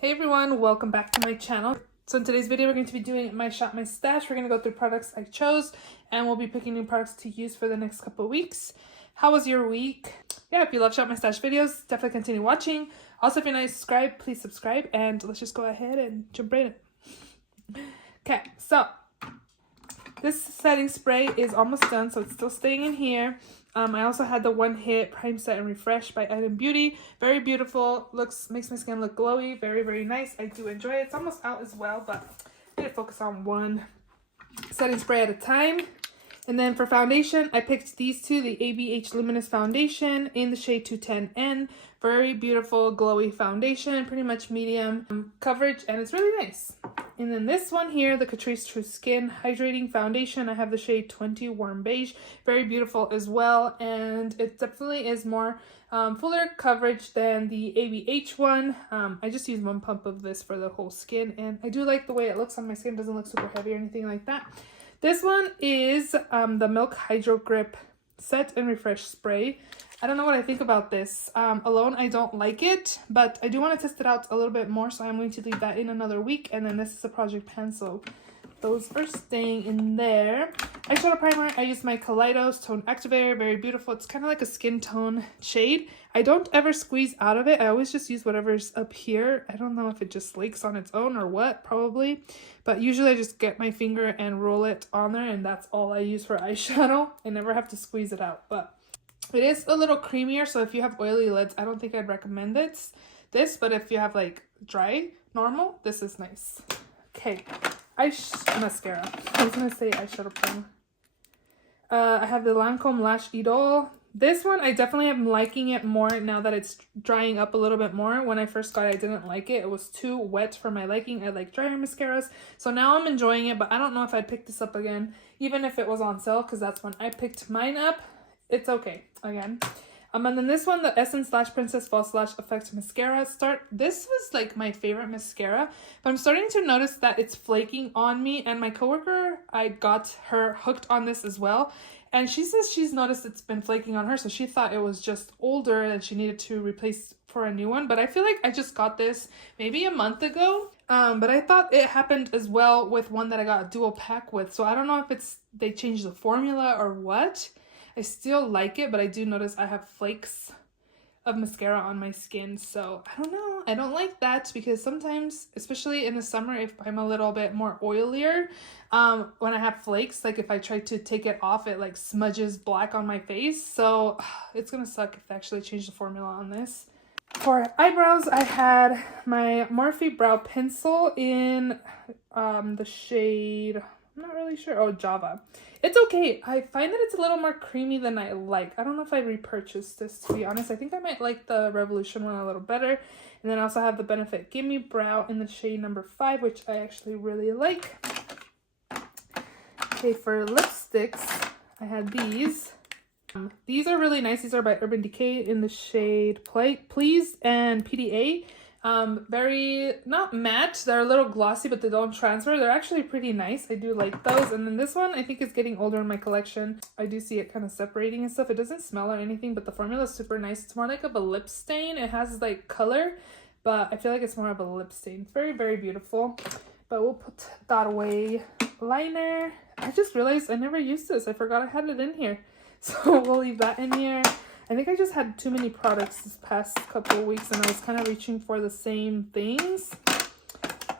Hey everyone, welcome back to my channel. So in today's video, we're going to be doing my shop, my stash. We're going to go through products I chose and we'll be picking new products to use for the next couple of weeks. How was your week? Yeah, if you love shop, my stash videos, definitely continue watching. Also, if you're not subscribed, please subscribe and let's just go ahead and jump right in. Okay, so this setting spray is almost done, so it's still staying in here. I also had the One Hit Prime Set and Refresh by Item Beauty. Very beautiful. Makes my skin look glowy. Very, very nice. I do enjoy it. It's almost out as well, but I need to focus on one setting spray at a time. And then for foundation, I picked these two, the ABH Luminous Foundation in the shade 210N. Very beautiful, glowy foundation, pretty much medium coverage, and it's really nice. And then this one here, the Catrice True Skin Hydrating Foundation. I have the shade 20 Warm Beige. Very beautiful as well, and it definitely is more fuller coverage than the ABH one. I just use one pump of this for the whole skin, and I do like the way it looks on my skin. It doesn't look super heavy or anything like that. This one is the Milk Hydro Grip Set and Refresh Spray. I don't know what I think about this. Alone, I don't like it, but I do want to test it out a little bit more, so I'm going to leave that in another week. And then this is a project pan, so those are staying in there. Eyeshadow primer, I use my Kaleidos Tone Activator. Very beautiful. It's kind of like a skin tone shade. I don't ever squeeze out of it. I always just use whatever's up here. I don't know if it just flakes on its own or what, probably. But usually I just get my finger and roll it on there, and that's all I use for eyeshadow. I never have to squeeze it out, but it is a little creamier, so if you have oily lids, I don't think I'd recommend this, but if you have like dry, normal, this is nice. Okay, mascara. I was gonna say eyeshadow primer. I have the Lancome Lash Idol. This one, I definitely am liking it more now that it's drying up a little bit more. When I first got it, I didn't like it. It was too wet for my liking. I like drier mascaras. So now I'm enjoying it, but I don't know if I'd pick this up again, even if it was on sale, because that's when I picked mine up. It's okay, again. And then this one, the Essence Lash Princess False Lash Effect Mascara. This was like my favorite mascara, but I'm starting to notice that it's flaking on me, and my coworker, I got her hooked on this as well, and she says she's noticed it's been flaking on her, so she thought it was just older and she needed to replace for a new one. But I feel like I just got this maybe a month ago, but I thought it happened as well with one that I got a dual pack with, so I don't know if they changed the formula or what. I still like it, but I do notice I have flakes of mascara on my skin, so I don't know. I don't like that because sometimes, especially in the summer, if I'm a little bit more oilier, when I have flakes, like if I try to take it off, it like smudges black on my face, so it's gonna suck if they actually change the formula on this. For eyebrows, I had my Morphe Brow Pencil in the shade, I'm not really sure, oh, Java. It's okay. I find that it's a little more creamy than I like. I don't know if I repurchased this, to be honest. I think I might like the Revolution one a little better. And then I also have the Benefit Gimme Brow in the shade number 5, which I actually really like. Okay, for lipsticks, I had these. These are really nice. These are by Urban Decay in the shade Please and PDA. Very not matte, they're a little glossy, but they don't transfer. They're actually pretty nice. I do like those. And then this one I think is getting older in my collection. I do see it kind of separating and stuff. It doesn't smell or anything, but the formula is super nice. It's more like of a lip stain. It has like color, but I feel like it's more of a lip stain. Very, very beautiful. But we'll put that away. Liner, I just realized I never used this. I forgot I had it in here, so we'll leave that in here. I think I just had too many products this past couple of weeks, and I was kind of reaching for the same things.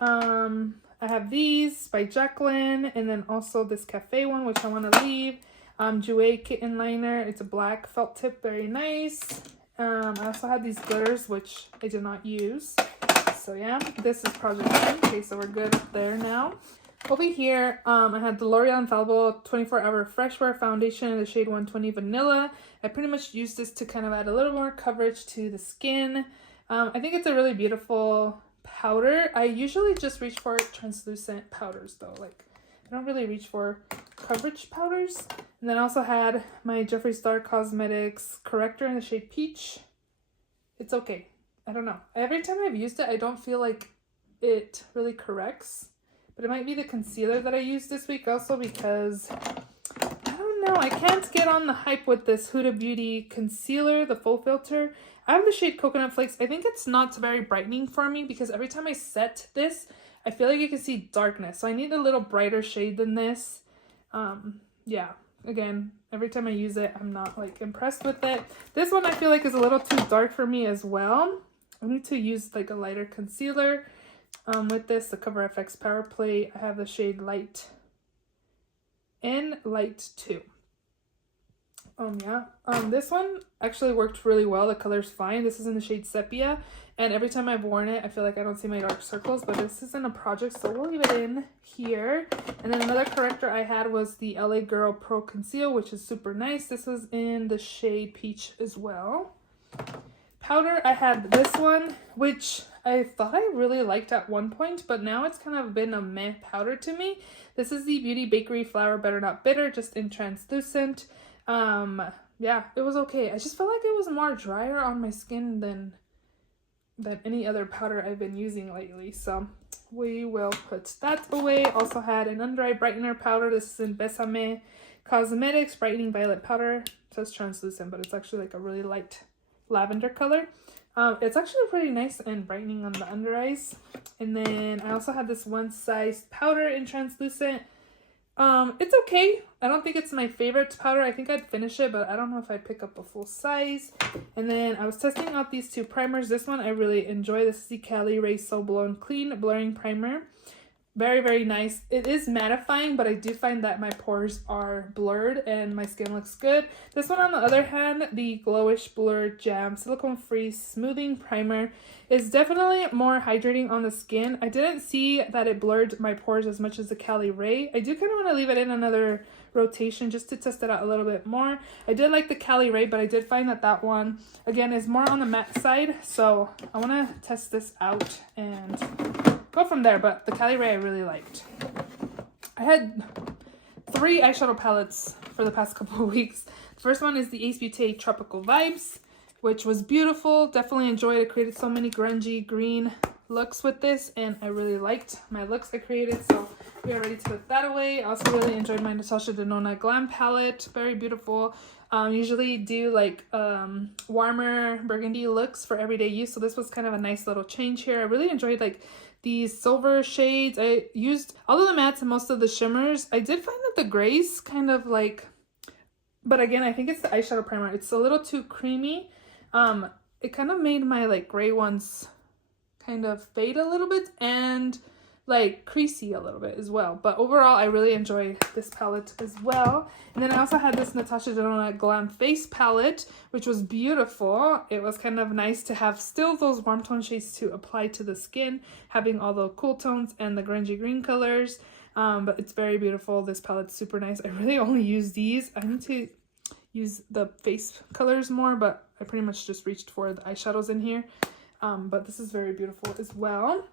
I have these by Jacqueline, and then also this Cafe one, which I want to leave. Jouer Kitten Liner. It's a black felt tip, very nice. I also had these glitters, which I did not use. So yeah, this is Project Pan. Okay, so we're good there now. Over here, I had the L'Oreal Infallible 24-Hour Fresh Wear Foundation in the shade 120 Vanilla. I pretty much used this to kind of add a little more coverage to the skin. I think it's a really beautiful powder. I usually just reach for translucent powders though. Like, I don't really reach for coverage powders. And then I also had my Jeffree Star Cosmetics Corrector in the shade Peach. It's okay. I don't know. Every time I've used it, I don't feel like it really corrects. But it might be the concealer that I used this week also, because I don't know. I can't get on the hype with this Huda Beauty concealer, the full filter. I have the shade Coconut Flakes. I think it's not very brightening for me because every time I set this, I feel like you can see darkness. So I need a little brighter shade than this. Yeah, again, every time I use it, I'm not like impressed with it. This one I feel like is a little too dark for me as well. I need to use like a lighter concealer. With this, the Cover FX Power Play, I have the shade Light and Light 2. This one actually worked really well. The color's fine. This is in the shade Sepia, and every time I've worn it, I feel like I don't see my dark circles, but this isn't a project, so we'll leave it in here. And then another corrector I had was the LA Girl Pro Conceal, which is super nice. This was in the shade Peach as well. Powder, I had this one, which I thought I really liked at one point, but now it's kind of been a meh powder to me. This is the Beauty Bakery Flower Better Not Bitter, just in translucent. Yeah, it was okay. I just felt like it was more drier on my skin than any other powder I've been using lately, so we will put that away. Also had an under eye brightener powder. This is in Besame Cosmetics Brightening Violet Powder. It says translucent, but it's actually like a really light lavender color. It's actually pretty nice and brightening on the under eyes. And then I also had this one size powder in translucent. It's okay. I don't think it's my favorite powder. I think I'd finish it, but I don't know if I'd pick up a full size. And then I was testing out these two primers. This one I really enjoy. This is the Cali Ray So Blown Clean Blurring Primer. Very, very nice. It is mattifying, but I do find that my pores are blurred and my skin looks good. This one, on the other hand, the Glowish Blur Jam Silicone Free Smoothing Primer is definitely more hydrating on the skin. I didn't see that it blurred my pores as much as the Cali Ray. I do kind of want to leave it in another rotation just to test it out a little bit more. I did like the Cali Ray, but I did find that that one, again, is more on the matte side. So I want to test this out and go from there, but the Cali Ray I really liked. I had 3 eyeshadow palettes for the past couple of weeks. The first one is the Ace Beauty Tropical Vibes, which was beautiful. Definitely enjoyed it. Created so many grungy green looks with this, and I really liked my looks I created, so we are ready to put that away. I also really enjoyed my Natasha Denona Glam palette. Very beautiful. Usually do like warmer burgundy looks for everyday use, so this was kind of a nice little change here. I really enjoyed like these silver shades. I used all of the mattes and most of the shimmers. I did find that the grays kind of like, but again, I think it's the eyeshadow primer. It's a little too creamy. It kind of made my like gray ones kind of fade a little bit and like creasy a little bit as well. But overall, I really enjoyed this palette as well. And then I also had this Natasha Denona Glam Face palette, which was beautiful. It was kind of nice to have still those warm tone shades to apply to the skin, having all the cool tones and the grungy green colors. But it's very beautiful. This palette's super nice. I really only use these. I need to use the face colors more, but I pretty much just reached for the eyeshadows in here. But this is very beautiful as well.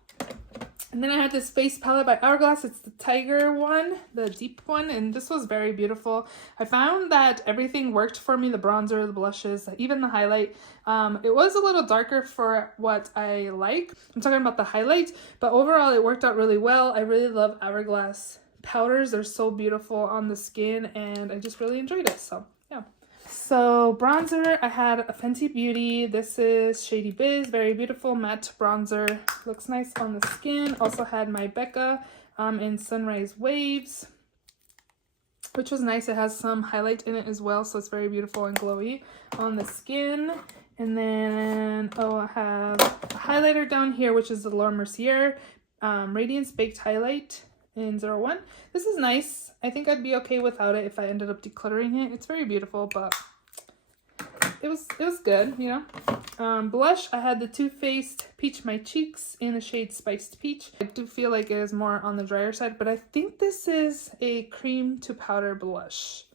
And then I had this face palette by Hourglass. It's the Tiger one, the deep one, and this was very beautiful. I found that everything worked for me, the bronzer, the blushes, even the highlight. It was a little darker for what I like. I'm talking about the highlight, but overall it worked out really well. I really love Hourglass powders. They're so beautiful on the skin, and I just really enjoyed it, so yeah. So bronzer, I had a Fenty Beauty. This is Shady Biz, very beautiful matte bronzer. Looks nice on the skin. Also had my Becca in Sunrise Waves, which was nice. It has some highlight in it as well, so it's very beautiful and glowy on the skin. And then, I have a highlighter down here, which is the Laura Mercier Radiance Baked Highlight in 01. This is nice. I think I'd be okay without it if I ended up decluttering it. It's very beautiful, but it was good, you know. Blush, I had the Too Faced Peach My Cheeks in the shade Spiced Peach. I do feel like it is more on the drier side, but I think this is a cream to powder blush.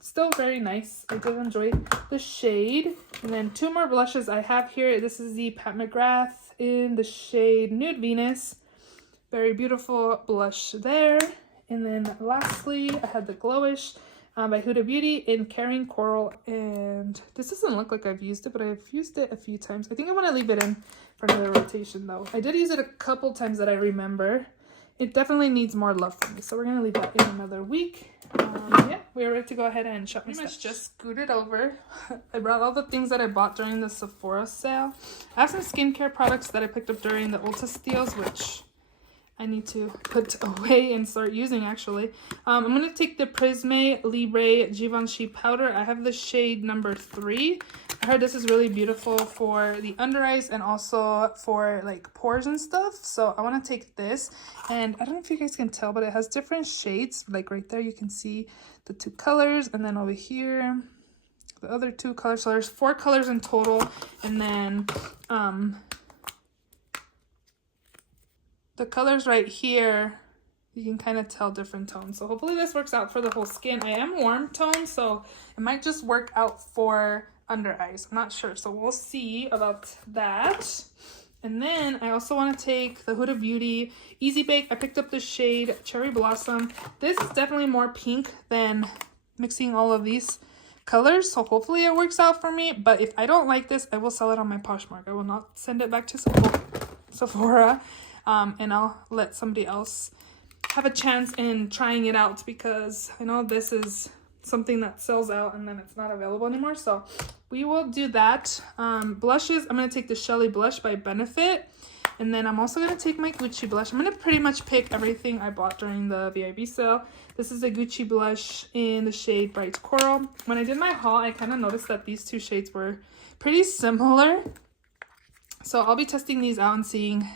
Still very nice. I did enjoy the shade. And then 2 more blushes I have here. This is the Pat McGrath in the shade Nude Venus. Very beautiful blush there. And then lastly, I had the Glowish by Huda Beauty in Caring Coral. And this doesn't look like I've used it, but I've used it a few times. I think I want to leave it in for another rotation though. I did use it a couple times that I remember. it definitely needs more love from me. So we're going to leave that in another week. Yeah, we're ready to go ahead and shop my stuff. Pretty much just scooted over. I brought all the things that I bought during the Sephora sale. I have some skincare products that I picked up during the Ulta steals, which I need to put away and start using actually. I'm going to take the Prisme Libre Givenchy powder. I have the shade number 3. I heard this is really beautiful for the under eyes and also for like pores and stuff. So I want to take this, and I don't know if you guys can tell, but it has different shades. Like right there you can see the 2 colors, and then over here the other 2 colors. So there's 4 colors in total, and then the colors right here, you can kind of tell different tones. So hopefully this works out for the whole skin. I am warm tone, so it might just work out for under eyes. I'm not sure, so we'll see about that. And then I also want to take the Huda Beauty Easy Bake. I picked up the shade Cherry Blossom. This is definitely more pink than mixing all of these colors, so hopefully it works out for me. But if I don't like this, I will sell it on my Poshmark. I will not send it back to Sephora. And I'll let somebody else have a chance in trying it out, because I know this is something that sells out and then it's not available anymore. So we will do that. Blushes, I'm going to take the Shelly Blush by Benefit. And then I'm also going to take my Gucci blush. I'm going to pretty much pick everything I bought during the VIB sale. This is a Gucci blush in the shade Bright Coral. When I did my haul, I kind of noticed that these 2 shades were pretty similar. So I'll be testing these out and seeing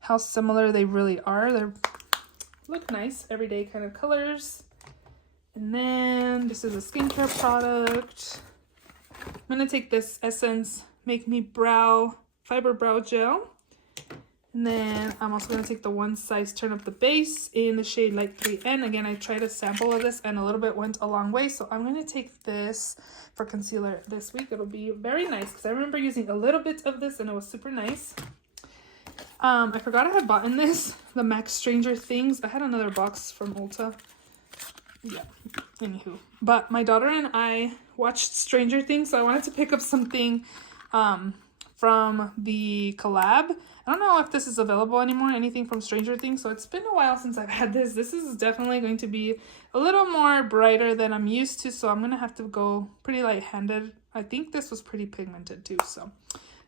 how similar they really are. They look nice, everyday kind of colors. And then this is a skincare product. I'm gonna take this Essence Make Me Brow Fiber Brow Gel. And then I'm also gonna take the One Size Turn Up the Base in the shade Light 3N. Again, I tried a sample of this and a little bit went a long way. So I'm gonna take this for concealer this week. It'll be very nice because I remember using a little bit of this and it was super nice. I forgot I had bought in this, the MAC Stranger Things. I had another box from Ulta. Yeah, anywho. But my daughter and I watched Stranger Things, so I wanted to pick up something from the collab. I don't know if this is available anymore, anything from Stranger Things, so it's been a while since I've had this. This is definitely going to be a little more brighter than I'm used to, so I'm going to have to go pretty light-handed. I think this was pretty pigmented too, so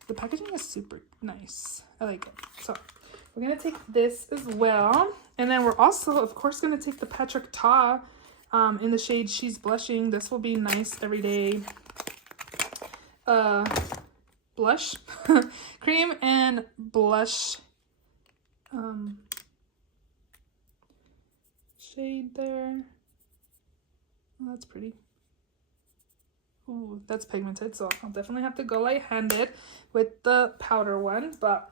the packaging is super nice. I like it. So we're going to take this as well. And then we're also, of course, going to take the Patrick Ta in the shade She's Blushing. This will be nice everyday blush. Cream and blush shade there. Oh, that's pretty. Ooh, that's pigmented, so I'll definitely have to go light-handed with the powder one. But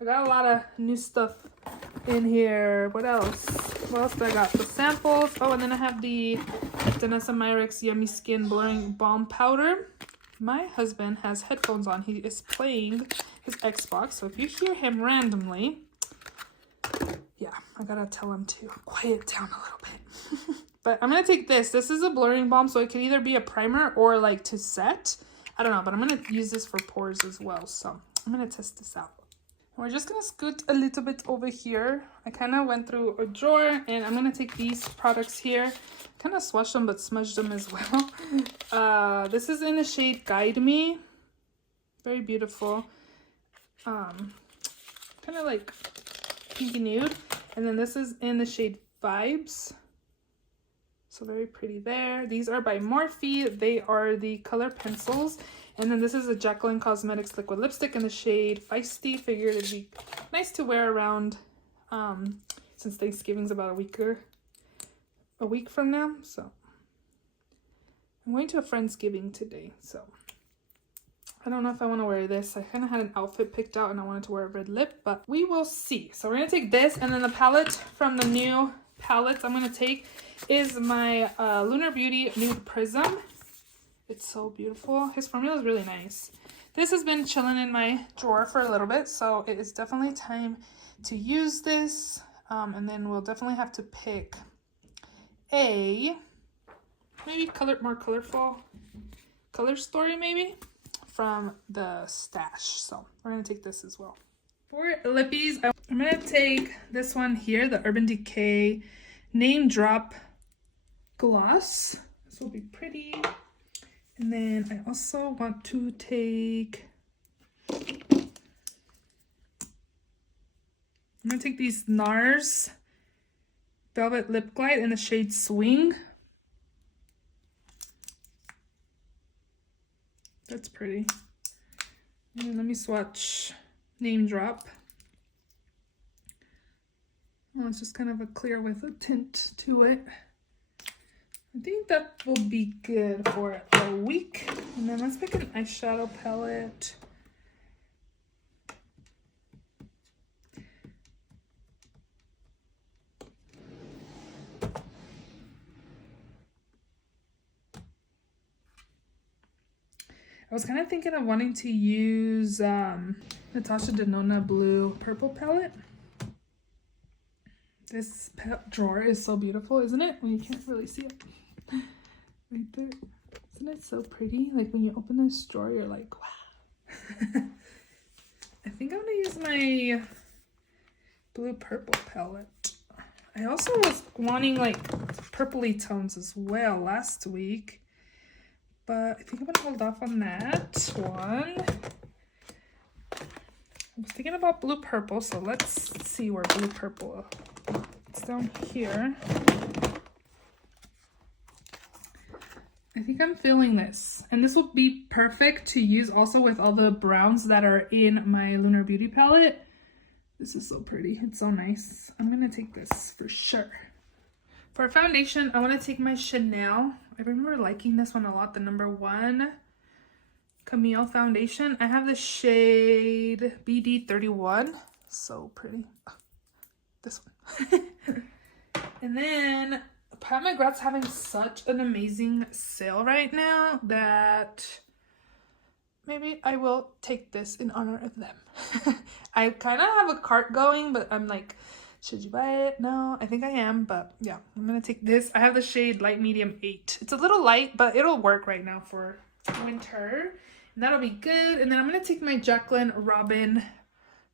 I got a lot of new stuff in here. What else? What else do I got? The samples. Oh, and then I have the Danessa Myricks Yummy Skin Blurring Balm Powder. My husband has headphones on. He is playing his Xbox, so if you hear him randomly, yeah, I gotta tell him to quiet down a little bit. But I'm going to take this. This is a blurring balm, so it can either be a primer or like to set. I don't know, but I'm going to use this for pores as well. So I'm going to test this out. We're just going to scoot a little bit over here. I kind of went through a drawer, and I'm going to take these products here. Kind of swatched them, but smudged them as well. This is in the shade Guide Me. Very beautiful. Kind of like pinky nude. And then this is in the shade Vibes. So very pretty there. These are by Morphe. They are the color pencils. And then this is a Jacqueline Cosmetics liquid lipstick in the shade Feisty. Figured it'd be nice to wear around since Thanksgiving's about a week from now. So I'm going to a Friendsgiving today. So I don't know if I want to wear this. I kind of had an outfit picked out and I wanted to wear a red lip, but we will see. So we're going to take this, and then the palette from the new palettes I'm going to take is my Lunar Beauty Nude Prism. It's so beautiful. His formula is really nice. This has been chilling in my drawer for a little bit, so it is definitely time to use this. And then we'll definitely have to pick a maybe more colorful color story maybe from the stash. So we're going to take this as well. For lippies, I'm going to take this one here, the Urban Decay Name Drop Gloss. This will be pretty. And then I also want to take... I'm going to take these NARS Velvet Lip Glide in the shade Swing. That's pretty. And let me swatch Name Drop. Oh, it's just kind of a clear with a tint to it. I think that will be good for a week. And then let's pick an eyeshadow palette. I was kind of thinking of wanting to use Natasha Denona Blue Purple palette. This drawer is so beautiful, isn't it? Well, you can't really see it. Right there. Isn't it so pretty? Like when you open this drawer, you're like, wow. I think I'm going to use my Blue Purple palette. I also was wanting like purpley tones as well last week. But I think I'm going to hold off on that one. I was thinking about Blue Purple, so let's see where Blue Purple is. It's down here. I think I'm feeling this. And this will be perfect to use also with all the browns that are in my Lunar Beauty palette. This is so pretty. It's so nice. I'm going to take this for sure. For foundation, I want to take my Chanel. I remember liking this one a lot, the #1 Camille foundation. I have the shade BD31. So pretty. Oh, this one. And then Pat McGrath's having such an amazing sale right now that maybe I will take this in honor of them. I kind of have a cart going, but I'm like, should you buy it? No, I think I am, but yeah, I'm gonna take this. I have the shade Light Medium 8. It's a little light, but it'll work right now for winter. And that'll be good. And then I'm gonna take my Jaclyn Robin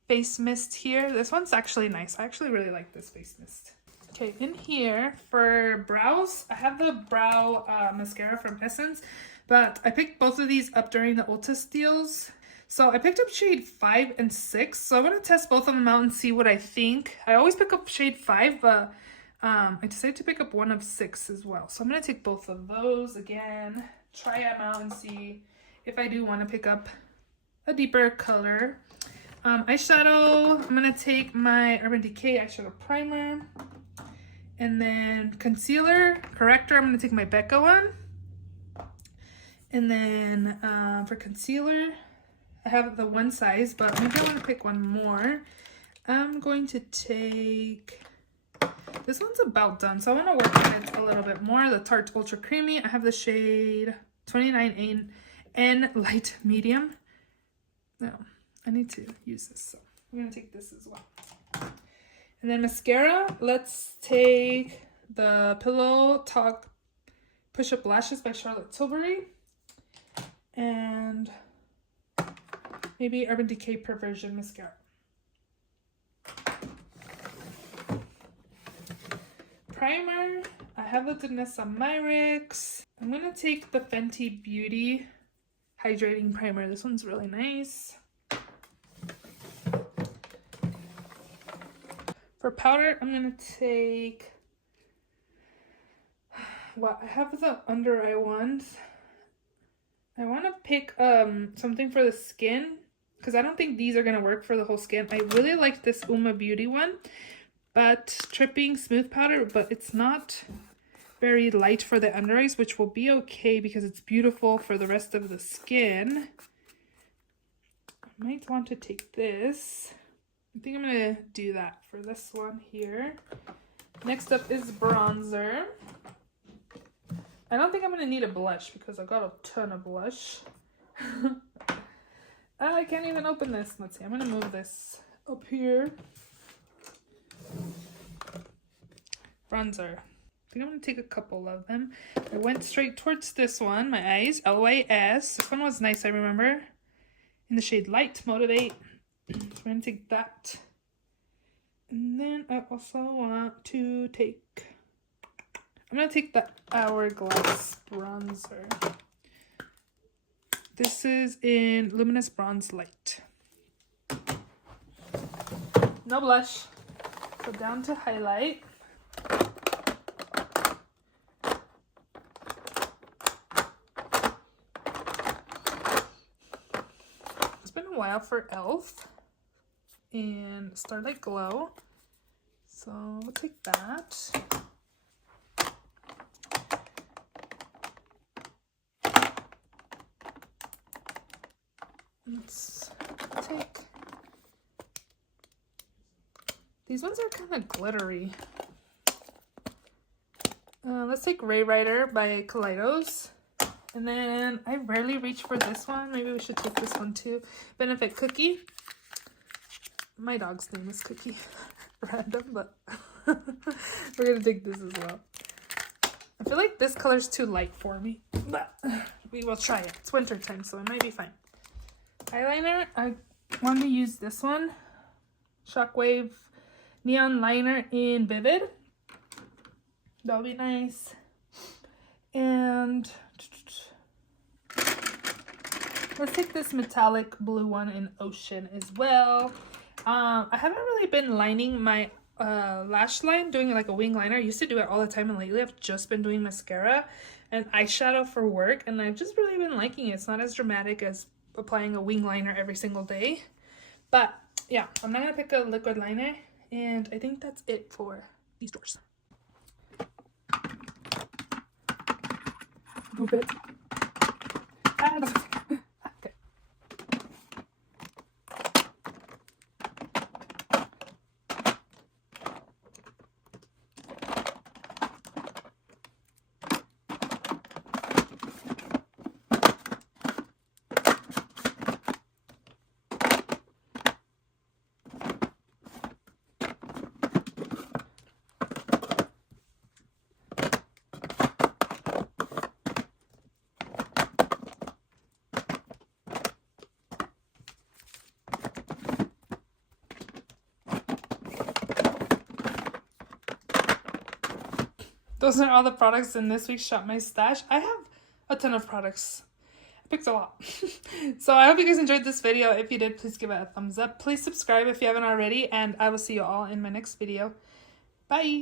face mist here. This one's actually nice. I actually really like this face mist. Okay, in here for brows, I have the brow mascara from Essence, but I picked both of these up during the Ulta deals. So I picked up shade 5 and 6. So I'm going to test both of them out and see what I think. I always pick up shade 5, but I decided to pick up one of 6 as well. So I'm going to take both of those again, try them out and see if I do want to pick up a deeper color. Eyeshadow, I'm going to take my Urban Decay eyeshadow primer. And then concealer, corrector, I'm going to take my Becca one. And then for concealer, I have the one size, but maybe I want to pick one more. I'm going to take, this one's about done, so I want to work on it a little bit more. The Tarte Ultra Creamy. I have the shade 29N Light Medium. No, I need to use this, so I'm going to take this as well. And then mascara, let's take the Pillow Talk Push Up Lashes by Charlotte Tilbury. And maybe Urban Decay Perversion Mascara. Primer, I have the Danessa Myrix. I'm going to take the Fenty Beauty Hydrating Primer. This one's really nice. For powder, I'm going to take, well, I have the under eye ones. I want to pick something for the skin because I don't think these are going to work for the whole skin. I really like this Uma Beauty one, but Tripping Smooth Powder, but it's not very light for the under eyes, which will be okay because it's beautiful for the rest of the skin. I might want to take this. I think I'm going to do that for this one here. Next up is bronzer. I don't think I'm going to need a blush because I got a ton of blush. I can't even open this. Let's see. I'm going to move this up here. Bronzer. I think I'm going to take a couple of them. I went straight towards this one. My eyes. LYS. This one was nice, I remember. In the shade Light Motivate. So we're going to take that. And then I also want to take... I'm going to take the Hourglass bronzer. This is in Luminous Bronze Light. No blush. So down to highlight. It's been a while for e.l.f. and Starlight Glow. So we'll take that. Let's take... These ones are kind of glittery. Let's take Ray Rider by Kaleidos. And then I rarely reach for this one. Maybe we should take this one too. Benefit Cookie. My dog's name is Cookie. Random, but we're going to take this as well. I feel like this color's too light for me, but we will try it. It's winter time, so it might be fine. Eyeliner, I want to use this one. Shockwave Neon Liner in Vivid. That'll be nice. And let's take this metallic blue one in Ocean as well. I haven't really been lining my lash line, doing like a wing liner. I used to do it all the time, and lately I've just been doing mascara and eyeshadow for work, and I've just really been liking it. It's not as dramatic as applying a wing liner every single day. But yeah, I'm not gonna pick a liquid liner, and I think that's it for these drawers. Move it. And okay. Those are all the products in this week's Shop My Stash. I have a ton of products. I picked a lot. So I hope you guys enjoyed this video. If you did, please give it a thumbs up. Please subscribe if you haven't already, and I will see you all in my next video. Bye!